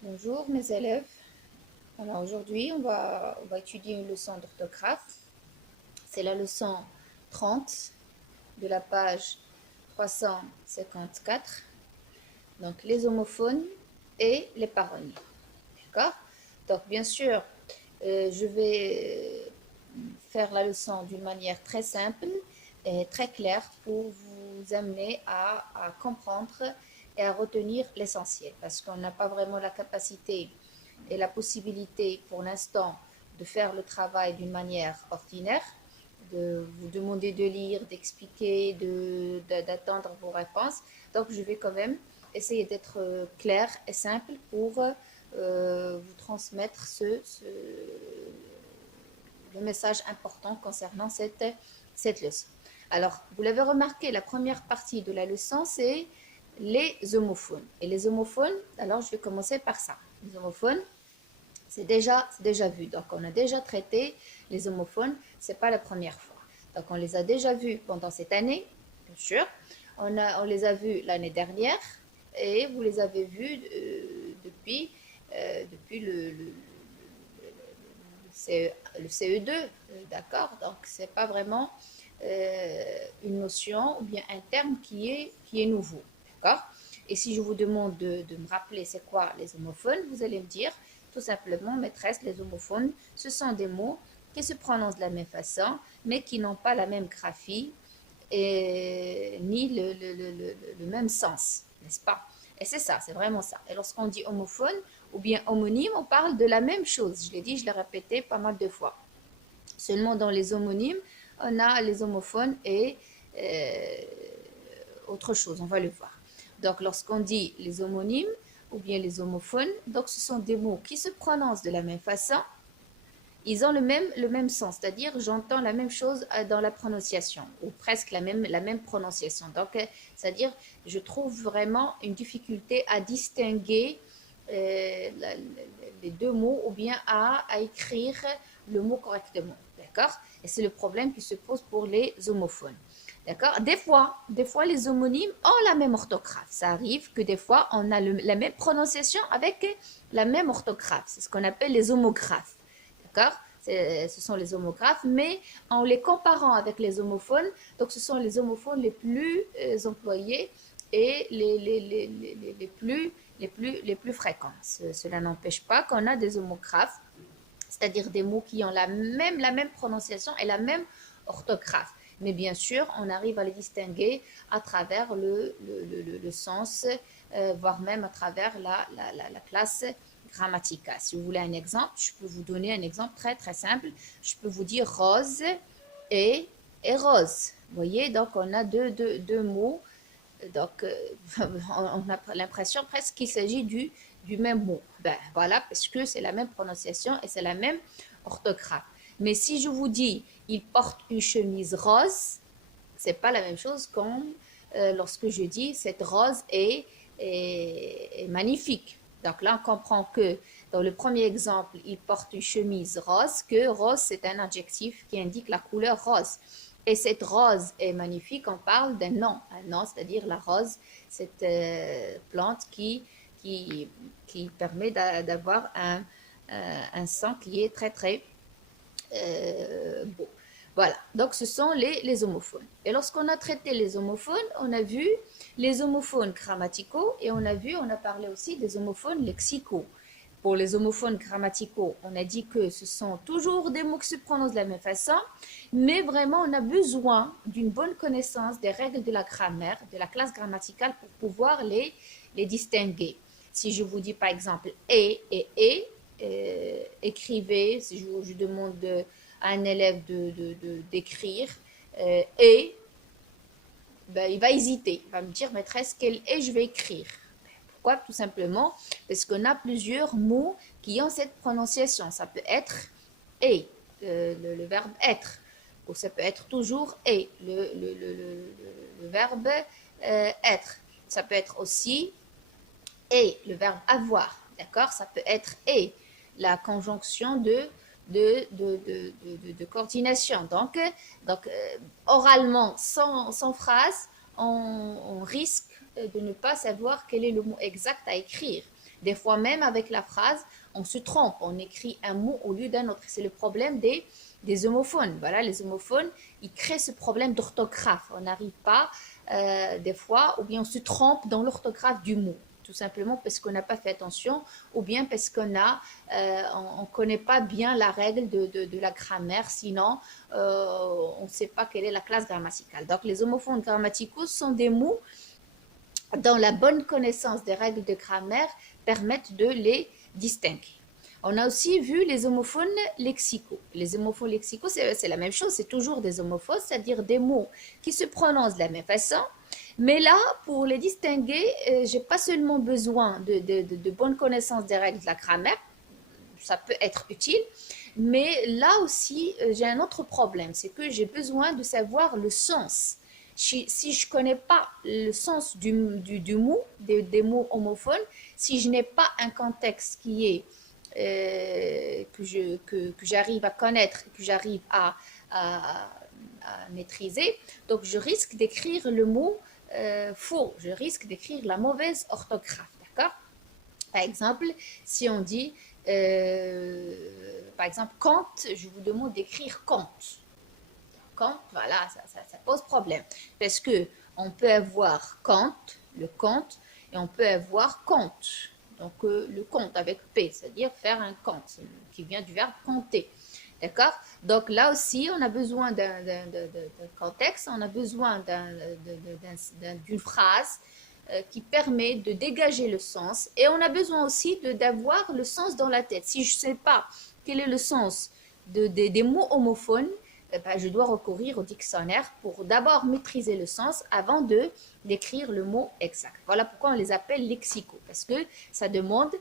Bonjour mes élèves. Alors aujourd'hui, on va étudier une leçon d'orthographe. C'est la leçon 30 de la page 354. Donc les homophones et les paronymes. D'accord? Donc bien sûr, je vais faire la leçon d'une manière très simple et très claire pour vous amener à comprendre et à retenir l'essentiel. Parce qu'on n'a pas vraiment la capacité et la possibilité pour l'instant de faire le travail d'une manière ordinaire, de vous demander de lire, d'expliquer, d'attendre vos réponses. Donc je vais quand même essayer d'être clair et simple pour vous transmettre le message important concernant cette leçon. Alors, vous l'avez remarqué, la première partie de la leçon, c'est les homophones. Et les homophones, alors je vais commencer par ça. Les homophones, c'est déjà vu. Donc, on a déjà traité les homophones, c'est pas la première fois. Donc, on les a déjà vus pendant cette année, bien sûr. On les a vus l'année dernière et vous les avez vus depuis le CE2, d'accord? Donc, c'est pas vraiment une notion ou bien un terme qui est nouveau, d'accord? Et si je vous demande de me rappeler c'est quoi les homophones, vous allez me dire tout simplement, maîtresse, les homophones, ce sont des mots qui se prononcent de la même façon, mais qui n'ont pas la même graphie et ni le même sens, n'est-ce pas? Et c'est ça, c'est vraiment ça. Et lorsqu'on dit homophone ou bien homonyme, on parle de la même chose. Je l'ai dit, je l'ai répété pas mal de fois. Seulement dans les homonymes, on a les homophones et autre chose, on va le voir. Donc lorsqu'on dit les homonymes ou bien les homophones, donc ce sont des mots qui se prononcent de la même façon, ils ont le même sens, c'est-à-dire j'entends la même chose dans la prononciation, ou presque la même prononciation. Donc, c'est-à-dire je trouve vraiment une difficulté à distinguer les deux mots ou bien à écrire le mot correctement. D'accord? Et c'est le problème qui se pose pour les homophones. D'accord? Des fois, les homonymes ont la même orthographe. Ça arrive que des fois, on a la même prononciation avec la même orthographe. C'est ce qu'on appelle les homographes. D'accord? Ce sont les homographes, mais en les comparant avec les homophones, donc ce sont les homophones les plus employés et les plus fréquents. Cela n'empêche pas qu'on a des homographes, c'est-à-dire des mots qui ont la même prononciation et la même orthographe. Mais bien sûr, on arrive à les distinguer à travers le sens, voire même à travers la classe grammaticale. Si vous voulez un exemple, je peux vous donner un exemple très très simple. Je peux vous dire rose et, et rose. Vous voyez, donc on a deux mots. Donc, on a l'impression presque qu'il s'agit du même mot. Ben voilà, parce que c'est la même prononciation et c'est la même orthographe. Mais si je vous dis, il porte une chemise rose, c'est pas la même chose comme lorsque je dis, cette rose est magnifique. Donc là, on comprend que dans le premier exemple, il porte une chemise rose, que rose, c'est un adjectif qui indique la couleur rose. Et cette rose est magnifique, on parle d'un nom. Un nom, c'est-à-dire la rose, cette plante qui permet d'avoir un sang qui est très, très beau. Voilà, donc ce sont les homophones. Et lorsqu'on a traité les homophones, on a vu les homophones grammaticaux et on a parlé aussi des homophones lexicaux. Pour les homophones grammaticaux, on a dit que ce sont toujours des mots qui se prononcent de la même façon, mais vraiment on a besoin d'une bonne connaissance des règles de la grammaire, de la classe grammaticale pour pouvoir les distinguer. Si je vous dis par exemple et, écrivez, si je demande à un élève d'écrire et, ben, il va hésiter. Il va me dire, maîtresse, quel est je vais écrire? Pourquoi? Tout simplement parce qu'on a plusieurs mots qui ont cette prononciation. Ça peut être et, le verbe être, ou ça peut être toujours et, le verbe être. Ça peut être aussi et, le verbe avoir, d'accord? Ça peut être et, la conjonction de coordination. Donc oralement, sans phrase, on risque de ne pas savoir quel est le mot exact à écrire. Des fois même avec la phrase, on se trompe, on écrit un mot au lieu d'un autre. C'est le problème des homophones. Voilà, les homophones, ils créent ce problème d'orthographe. On n'arrive pas, des fois, ou bien on se trompe dans l'orthographe du mot. Tout simplement parce qu'on n'a pas fait attention, ou bien parce on connaît pas bien la règle de la grammaire, sinon on ne sait pas quelle est la classe grammaticale. Donc les homophones grammaticaux sont des mots dont la bonne connaissance des règles de grammaire permettent de les distinguer. On a aussi vu les homophones lexicaux. Les homophones lexicaux, c'est la même chose, c'est toujours des homophones, c'est-à-dire des mots qui se prononcent de la même façon. Mais là, pour les distinguer, je n'ai pas seulement besoin de bonne connaissance des règles de la grammaire, ça peut être utile, mais là aussi, j'ai un autre problème, c'est que j'ai besoin de savoir le sens. Si je ne connais pas le sens du mot, des mots homophones, si je n'ai pas un contexte qui est que j'arrive à connaître, que j'arrive à maîtriser, donc je risque d'écrire le mot faux, je risque d'écrire la mauvaise orthographe, d'accord? Par exemple, si on dit, par exemple, compte, je vous demande d'écrire compte. Compte, voilà, ça pose problème. Parce que on peut avoir compte, le compte, et on peut avoir compte. Donc, le compte avec P, c'est-à-dire faire un compte, qui vient du verbe compter. D'accord? Donc, là aussi, on a besoin d'un contexte, on a besoin d'une phrase qui permet de dégager le sens. Et on a besoin aussi d'avoir le sens dans la tête. Si je ne sais pas quel est le sens des mots homophones, ben, je dois recourir au dictionnaire pour d'abord maîtriser le sens avant d'écrire le mot exact. Voilà pourquoi on les appelle lexicaux, parce que ça demande,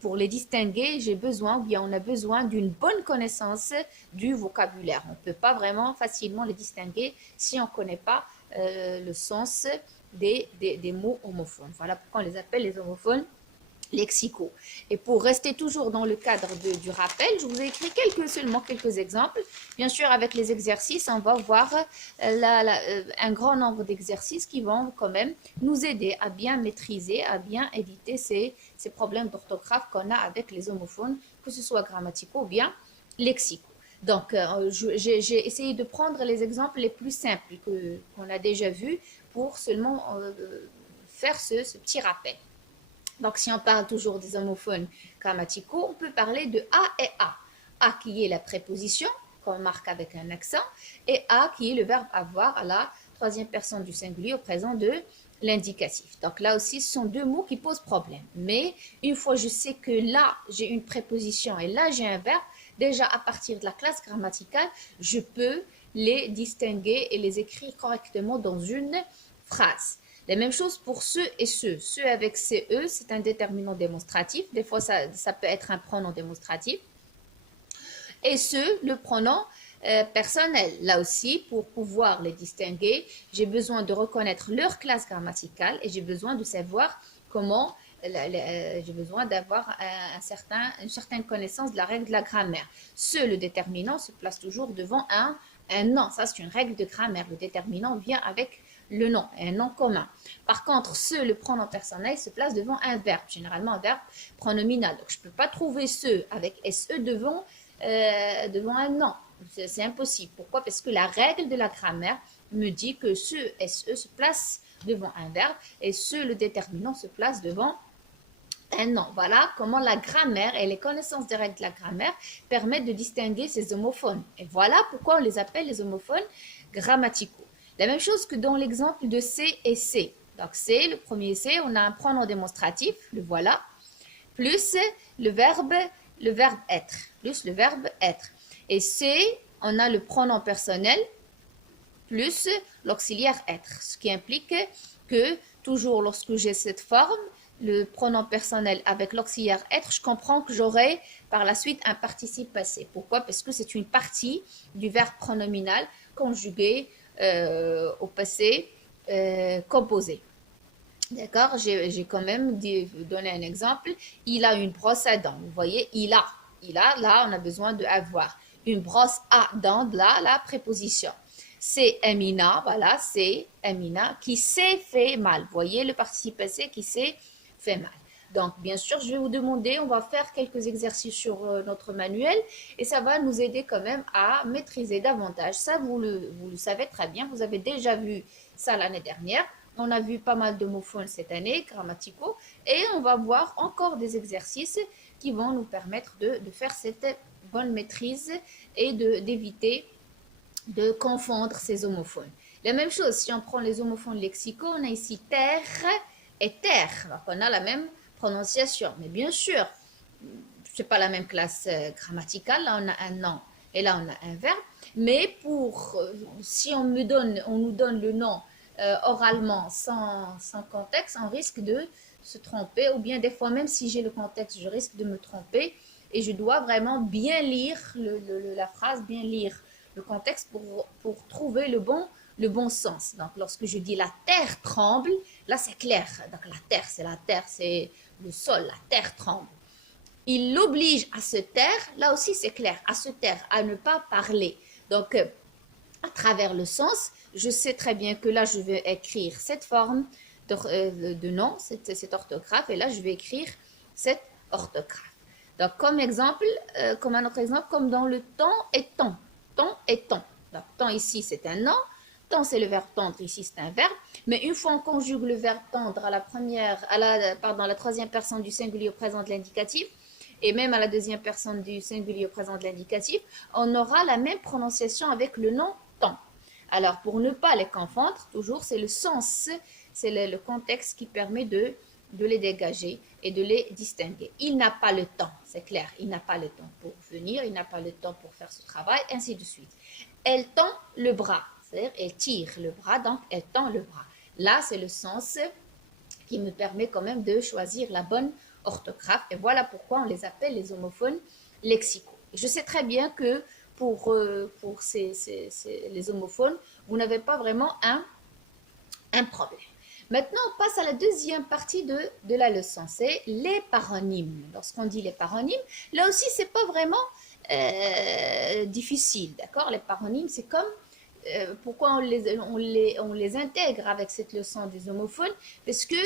pour les distinguer, on a besoin d'une bonne connaissance du vocabulaire. On ne peut pas vraiment facilement les distinguer si on ne connaît pas le sens des mots homophones. Voilà pourquoi on les appelle les homophones lexicaux. Et pour rester toujours dans le cadre du rappel, je vous ai écrit seulement quelques exemples. Bien sûr, avec les exercices, on va voir un grand nombre d'exercices qui vont quand même nous aider à bien maîtriser, à bien éviter ces problèmes d'orthographe qu'on a avec les homophones, que ce soit grammaticaux ou bien lexicaux. Donc, j'ai essayé de prendre les exemples les plus simples qu'on a déjà vus pour seulement faire ce petit rappel. Donc, si on parle toujours des homophones grammaticaux, on peut parler de A et A. A qui est la préposition, qu'on marque avec un accent, et A qui est le verbe avoir à la troisième personne du singulier au présent de l'indicatif. Donc là aussi, ce sont deux mots qui posent problème. Mais une fois je sais que là, j'ai une préposition et là, j'ai un verbe, déjà à partir de la classe grammaticale, je peux les distinguer et les écrire correctement dans une phrase. La même chose pour ce et ce. Ce avec CE, c'est un déterminant démonstratif. Des fois, ça peut être un pronom démonstratif. Et ce, le pronom personnel. Là aussi, pour pouvoir les distinguer, j'ai besoin de reconnaître leur classe grammaticale et j'ai besoin de savoir comment, j'ai besoin d'avoir une certaine connaissance de la règle de la grammaire. Ce, le déterminant, se place toujours devant un nom. Ça, c'est une règle de grammaire. Le déterminant vient avec le nom, un nom commun. Par contre, le pronom personnel se place devant un verbe, généralement un verbe pronominal. Donc, je ne peux pas trouver ce avec SE devant un nom. C'est impossible. Pourquoi? Parce que la règle de la grammaire me dit que ce SE se place devant un verbe et le déterminant se place devant un nom. Voilà comment la grammaire et les connaissances des règles de la grammaire permettent de distinguer ces homophones. Et voilà pourquoi on les appelle les homophones grammaticaux. La même chose que dans l'exemple de C et C. Donc C, le premier C, on a un pronom démonstratif, le voilà, plus le verbe être, plus le verbe être. Et C, on a le pronom personnel, plus l'auxiliaire être, ce qui implique que toujours lorsque j'ai cette forme, le pronom personnel avec l'auxiliaire être, je comprends que j'aurai par la suite un participe passé. Pourquoi? Parce que c'est une partie du verbe pronominal conjugué au passé composé. D'accord? J'ai quand même donné un exemple. Il a une brosse à dents. Vous voyez, il a. Là, on a besoin de avoir. Une brosse à dents, là, la préposition. C'est Amina, voilà, c'est Amina qui s'est fait mal. Vous voyez le participe passé qui s'est fait mal. Donc, bien sûr, je vais vous demander, on va faire quelques exercices sur notre manuel et ça va nous aider quand même à maîtriser davantage. Ça, vous le savez très bien, vous avez déjà vu ça l'année dernière. On a vu pas mal de mots phones cette année, grammaticaux, et on va voir encore des exercices qui vont nous permettre de faire cette bonne maîtrise et d'éviter de confondre ces homophones. La même chose, si on prend les homophones lexicaux, on a ici terre et terre. Donc on a la même prononciation. Mais bien sûr, ce n'est pas la même classe grammaticale. Là, on a un nom et là, on a un verbe. Mais si on nous donne le nom oralement sans contexte, on risque de se tromper. Ou bien des fois, même si j'ai le contexte, je risque de me tromper. Et je dois vraiment bien lire la phrase, bien lire le contexte pour trouver le bon sens. Donc, lorsque je dis la terre tremble, là c'est clair. Donc, la terre, c'est le sol, la terre tremble. Il l'oblige à se taire, là aussi c'est clair, à se taire, à ne pas parler. Donc, à travers le sens, je sais très bien que là je vais écrire cette forme de nom, cette orthographe, et là je vais écrire cette orthographe. Donc, comme exemple, comme un autre exemple, comme dans le temps et temps. Temps et temps. Donc, temps ici, c'est un nom. Temps, c'est le verbe tendre. Ici, c'est un verbe. Mais une fois on conjugue le verbe tendre à la troisième personne du singulier au présent de l'indicatif, et même à la deuxième personne du singulier au présent de l'indicatif, on aura la même prononciation avec le nom temps. Alors, pour ne pas les confondre, toujours, c'est le sens, c'est le contexte qui permet de les dégager et de les distinguer. Il n'a pas le temps, c'est clair, il n'a pas le temps pour venir, il n'a pas le temps pour faire ce travail, ainsi de suite. Elle tend le bras, c'est-à-dire elle tire le bras, donc elle tend le bras. Là, c'est le sens qui me permet quand même de choisir la bonne orthographe, et voilà pourquoi on les appelle les homophones lexicaux. Et je sais très bien que pour les homophones, vous n'avez pas vraiment un problème. Maintenant, on passe à la deuxième partie de la leçon, c'est les paronymes. Lorsqu'on dit les paronymes, là aussi, c'est pas vraiment difficile, d'accord? Les paronymes, c'est comme pourquoi on les intègre avec cette leçon des homophones, parce que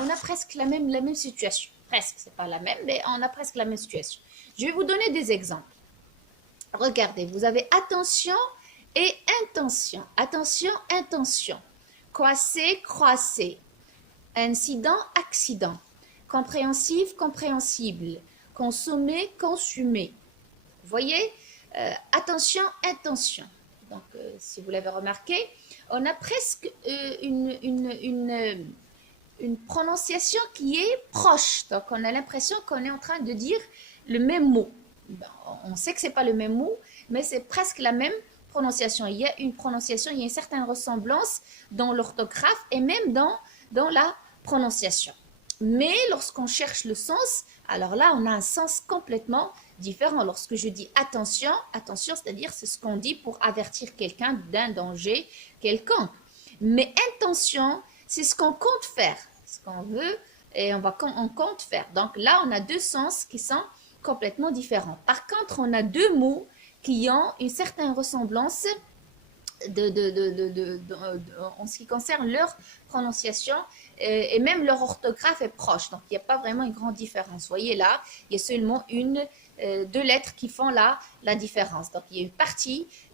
on a presque la même situation. Presque, c'est pas la même, mais on a presque la même situation. Je vais vous donner des exemples. Regardez, vous avez attention et intention. Attention, intention. Croisser, croisser. Incident, accident. Compréhensif, compréhensible. Consommer, consumer. Vous voyez, attention, intention. Donc, si vous l'avez remarqué, on a presque une prononciation qui est proche. Donc, on a l'impression qu'on est en train de dire le même mot. On sait que ce n'est pas le même mot, mais c'est presque la même prononciation. Il y a une prononciation, il y a une certaine ressemblance dans l'orthographe et même dans la prononciation. Mais lorsqu'on cherche le sens, alors là, on a un sens complètement différent. Lorsque je dis attention, attention, c'est-à-dire c'est ce qu'on dit pour avertir quelqu'un d'un danger quelconque. Mais intention, c'est ce qu'on compte faire, ce qu'on veut et on compte faire. Donc là, on a deux sens qui sont complètement différents. Par contre, on a deux mots qui ont une certaine ressemblance en ce qui concerne leur prononciation et même leur orthographe est proche. Donc, il n'y a pas vraiment une grande différence. Vous voyez là, il y a seulement deux lettres qui font la différence. Donc, il y a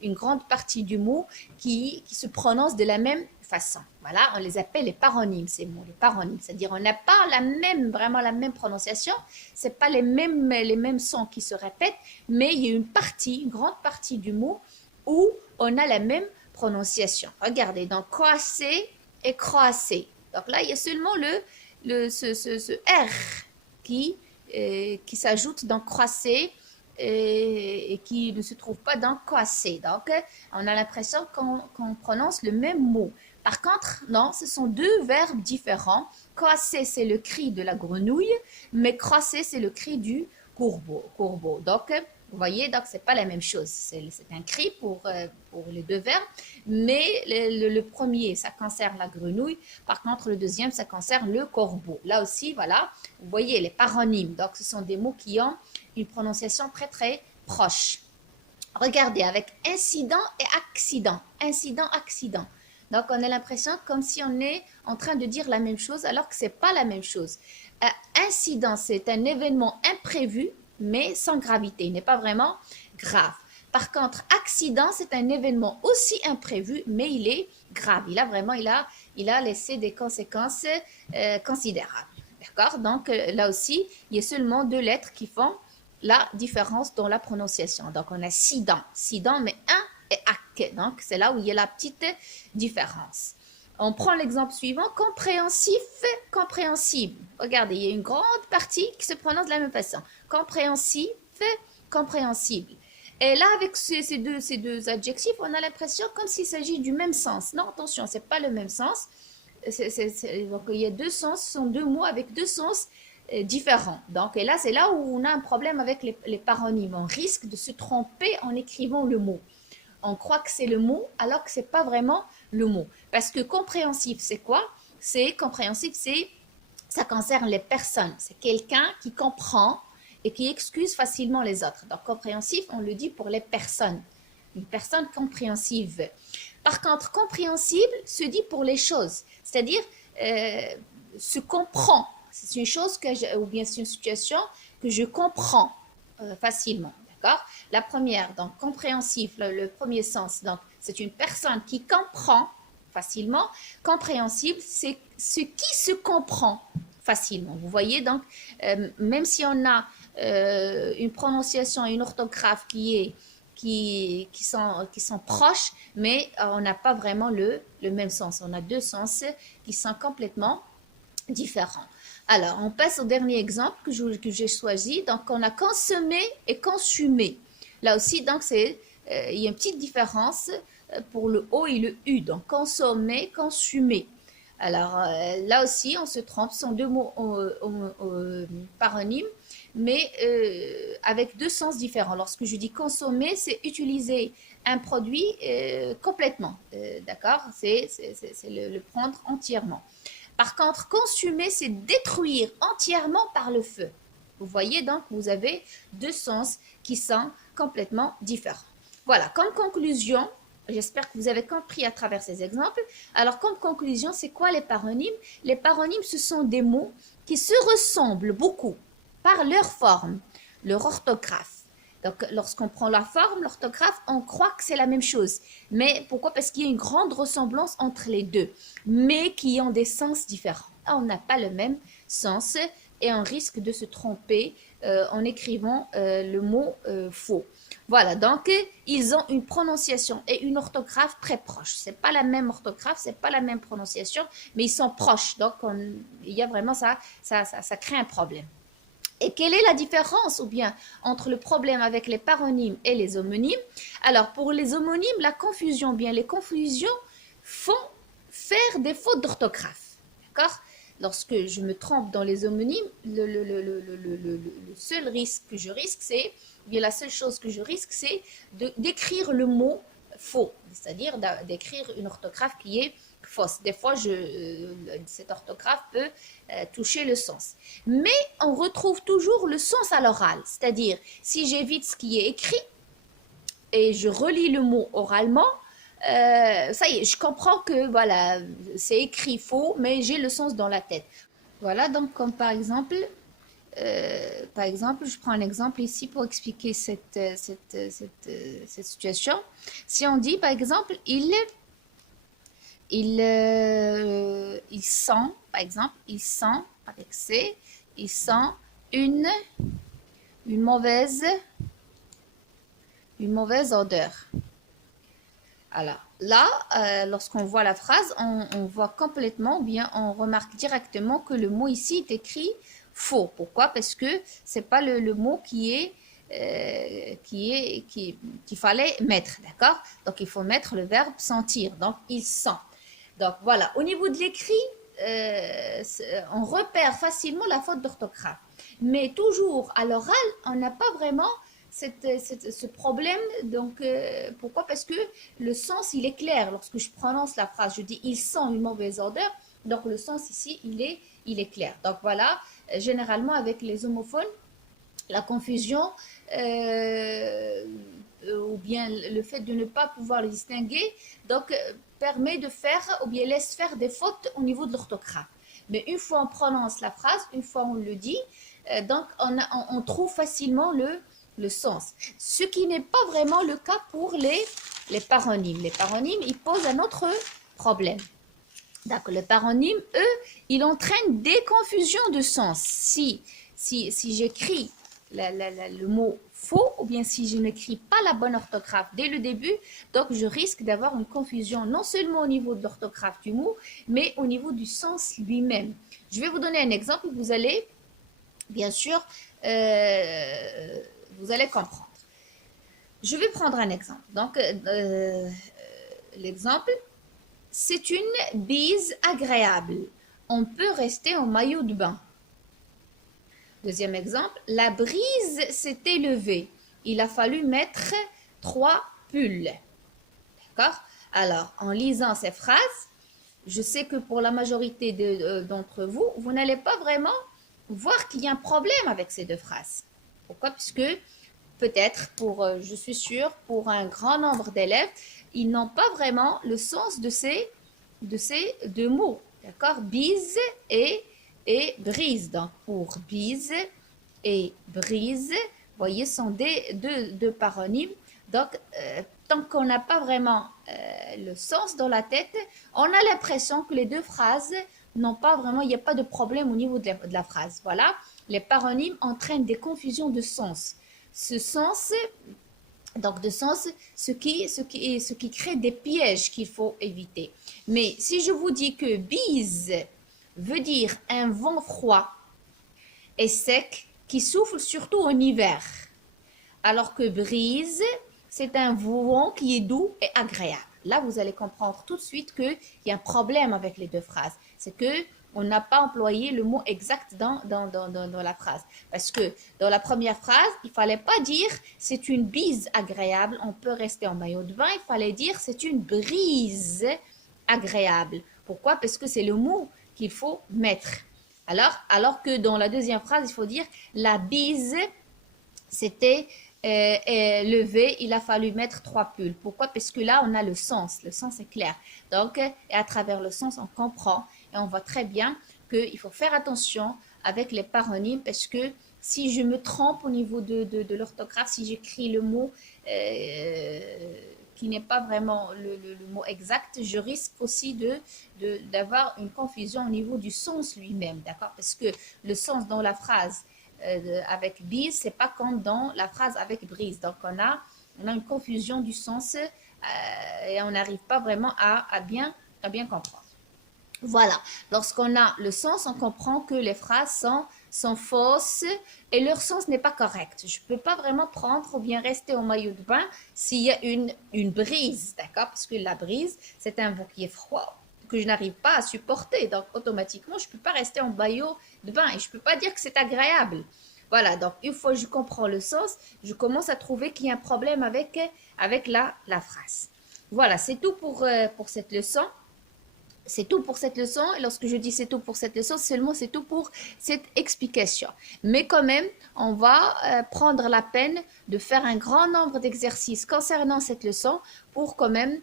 une grande partie du mot qui se prononce de la même façon. Voilà, on les appelle les paronymes, ces mots, les paronymes. C'est-à-dire, on n'a pas vraiment la même prononciation, c'est pas les mêmes sons qui se répètent, mais il y a une grande partie du mot où on a la même prononciation. Regardez, donc croisser et croisser. Donc là, il y a seulement ce R qui s'ajoute dans croisser et qui ne se trouve pas dans croisser. Donc, on a l'impression qu'on prononce le même mot. Par contre, non, ce sont deux verbes différents. Croisser, c'est le cri de la grenouille, mais croisser, c'est le cri du courbeau. Donc, vous voyez, donc c'est pas la même chose. C'est un cri pour les deux verbes, mais le premier, ça concerne la grenouille. Par contre, le deuxième, ça concerne le corbeau. Là aussi, voilà, vous voyez les paronymes. Donc, ce sont des mots qui ont une prononciation très, très proche. Regardez, avec incident et accident. Incident, accident. Donc, on a l'impression comme si on est en train de dire la même chose alors que ce n'est pas la même chose. Incident, c'est un événement imprévu, mais sans gravité. Il n'est pas vraiment grave. Par contre, accident, c'est un événement aussi imprévu, mais il est grave. Il a laissé des conséquences considérables. D'accord? Donc, là aussi, il y a seulement deux lettres qui font la différence dans la prononciation. Donc, on a sidant, sidant, mais un et ak. Donc, c'est là où il y a la petite différence. On prend l'exemple suivant, compréhensif, compréhensible. Regardez, il y a une grande partie qui se prononce de la même façon. Compréhensif, compréhensible. Et là, avec ces deux adjectifs, on a l'impression comme s'il s'agit du même sens. Non, attention, c'est pas le même sens. Donc, il y a deux sens, ce sont deux mots avec deux sens différents. Donc, et là, c'est là où on a un problème avec les paronymes. On risque de se tromper en écrivant le mot. On croit que c'est le mot, alors que c'est pas vraiment le mot. Parce que compréhensif, c'est quoi? C'est compréhensif, ça concerne les personnes. C'est quelqu'un qui comprend et qui excuse facilement les autres. Donc, compréhensif, on le dit pour les personnes. Une personne compréhensive. Par contre, compréhensible se dit pour les choses. C'est-à-dire, se comprend. C'est une chose ou bien c'est une situation que je comprends facilement. D'accord? La première, donc compréhensif, le premier sens, donc c'est une personne qui comprend facilement. Compréhensible, c'est ce qui se comprend facilement. Vous voyez, donc, même si on a une prononciation et une orthographe qui sont proches, mais on n'a pas vraiment le même sens. On a deux sens qui sont complètement différents. Alors, on passe au dernier exemple que j'ai choisi. Donc, on a consommé et consumé. Là aussi, donc, il y a une petite différence pour le O et le U. Donc, consommer, consumer. Alors, là aussi, on se trompe. Ce sont deux mots paronymes, mais avec deux sens différents. Lorsque je dis consommer, c'est utiliser un produit complètement. D'accord? C'est le prendre entièrement. Par contre, consumer, c'est détruire entièrement par le feu. Vous voyez donc, vous avez deux sens qui sont complètement différents. Voilà, comme conclusion, j'espère que vous avez compris à travers ces exemples. Alors, comme conclusion, c'est quoi les paronymes? Les paronymes, ce sont des mots qui se ressemblent beaucoup par leur forme, leur orthographe. Donc, lorsqu'on prend la forme, l'orthographe, on croit que c'est la même chose. Mais pourquoi? Parce qu'il y a une grande ressemblance entre les deux, mais qui ont des sens différents. On n'a pas le même sens et on risque de se tromper en écrivant le mot faux. Voilà, donc ils ont une prononciation et une orthographe très proches. C'est pas la même orthographe, c'est pas la même prononciation, mais ils sont proches. Donc, il y a vraiment ça crée un problème. Et quelle est la différence ou bien entre le problème avec les paronymes et les homonymes? Alors, pour les homonymes, la confusion, bien les confusions font faire des fautes d'orthographe. D'accord? Lorsque je me trompe dans les homonymes, le seul risque que je risque, bien la seule chose que je risque, c'est d'écrire le mot faux, c'est-à-dire d'écrire une orthographe qui est fausse. Des fois, cette orthographe peut toucher le sens. Mais on retrouve toujours le sens à l'oral. C'est-à-dire, si j'évite ce qui est écrit et je relis le mot oralement, ça y est, je comprends que voilà, c'est écrit faux, mais j'ai le sens dans la tête. Voilà, donc comme par exemple, je prends un exemple ici pour expliquer cette situation. Si on dit, par exemple, il sent, par exemple, il sent, avec C, il sent une mauvaise odeur. Alors là, lorsqu'on voit la phrase, on voit complètement, ou bien on remarque directement que le mot ici est écrit faux. Pourquoi? Parce que c'est pas le mot qu'il fallait mettre, d'accord? Donc il faut mettre le verbe sentir. Donc il sent. Donc voilà, au niveau de l'écrit, on repère facilement la faute d'orthographe. Mais toujours à l'oral, on n'a pas vraiment ce problème. Donc pourquoi? Parce que le sens, il est clair. Lorsque je prononce la phrase, je dis il sent une mauvaise odeur. Donc le sens ici, il est clair. Donc voilà, généralement avec les homophones, la confusion ou bien le fait de ne pas pouvoir les distinguer, donc permet de faire ou bien laisse faire des fautes au niveau de l'orthographe. Mais une fois on prononce la phrase, une fois on le dit, donc on trouve facilement le sens. Ce qui n'est pas vraiment le cas pour les paronymes. Les paronymes, ils posent un autre problème. D'accord, les paronymes, eux, ils entraînent des confusions de sens. Si j'écris le mot faux, ou bien si je n'écris pas la bonne orthographe dès le début, donc je risque d'avoir une confusion non seulement au niveau de l'orthographe du mot, mais au niveau du sens lui-même. Je vais vous donner un exemple, vous allez, bien sûr, vous allez comprendre. Je vais prendre un exemple. Donc, l'exemple, c'est une bise agréable. On peut rester en maillot de bain. Deuxième exemple, la brise s'est élevée. Il a fallu mettre 3 pulls. D'accord? Alors, en lisant ces phrases, je sais que pour la majorité d'entre vous, vous n'allez pas vraiment voir qu'il y a un problème avec ces deux phrases. Pourquoi? Puisque peut-être, je suis sûre, pour un grand nombre d'élèves, ils n'ont pas vraiment le sens de ces deux mots. D'accord? Bise et brise. Donc, pour bise et brise, vous voyez, sont deux paronymes. Donc, tant qu'on n'a pas vraiment le sens dans la tête, on a l'impression que les deux phrases n'ont pas vraiment, il n'y a pas de problème au niveau de la phrase. Voilà, les paronymes entraînent des confusions de sens. Ce sens, donc de sens, ce qui crée des pièges qu'il faut éviter. Mais si je vous dis que bise veut dire un vent froid et sec qui souffle surtout en hiver, alors que brise, c'est un vent qui est doux et agréable. Là, vous allez comprendre tout de suite qu'il y a un problème avec les deux phrases. C'est que on n'a pas employé le mot exact dans la phrase. Parce que dans la première phrase, il ne fallait pas dire c'est une bise agréable, on peut rester en maillot de bain. Il fallait dire c'est une brise agréable. Pourquoi? Parce que c'est le mot qu'il faut mettre. Alors que dans la deuxième phrase, il faut dire la bise, c'était levé, il a fallu mettre 3 pulls. Pourquoi? Parce que là, on a le sens est clair. Donc, et à travers le sens, on comprend et on voit très bien qu'il faut faire attention avec les paronymes parce que si je me trompe au niveau de l'orthographe, si j'écris le mot qui n'est pas vraiment le mot exact, je risque aussi d'avoir une confusion au niveau du sens lui-même, d'accord? Parce que le sens dans la phrase avec bise, c'est pas comme dans la phrase avec brise. Donc, on a une confusion du sens et on n'arrive pas vraiment à bien comprendre. Voilà, lorsqu'on a le sens, on comprend que les phrases sont fausses et leur sens n'est pas correct. Je ne peux pas vraiment prendre ou bien rester au maillot de bain s'il y a une brise, d'accord? Parce que la brise, c'est un vent qui est froid, que je n'arrive pas à supporter. Donc, automatiquement, je ne peux pas rester en maillot de bain et je ne peux pas dire que c'est agréable. Voilà, donc une fois que je comprends le sens, je commence à trouver qu'il y a un problème avec la phrase. Voilà, c'est tout pour cette leçon. C'est tout pour cette leçon. Et lorsque je dis c'est tout pour cette leçon, seulement c'est tout pour cette explication. Mais quand même, on va prendre la peine de faire un grand nombre d'exercices concernant cette leçon pour quand même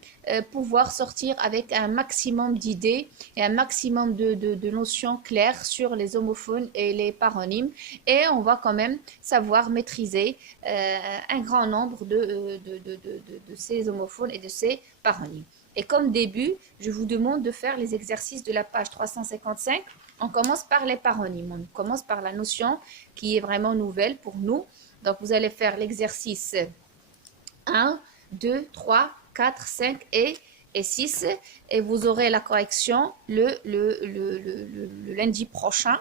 pouvoir sortir avec un maximum d'idées et un maximum de notions claires sur les homophones et les paronymes. Et on va quand même savoir maîtriser un grand nombre de ces homophones et de ces paronymes. Et comme début, je vous demande de faire les exercices de la page 355. On commence par les paronymes. On commence par la notion qui est vraiment nouvelle pour nous. Donc, vous allez faire l'exercice 1, 2, 3, 4, 5 et 6. Et vous aurez la correction le lundi prochain.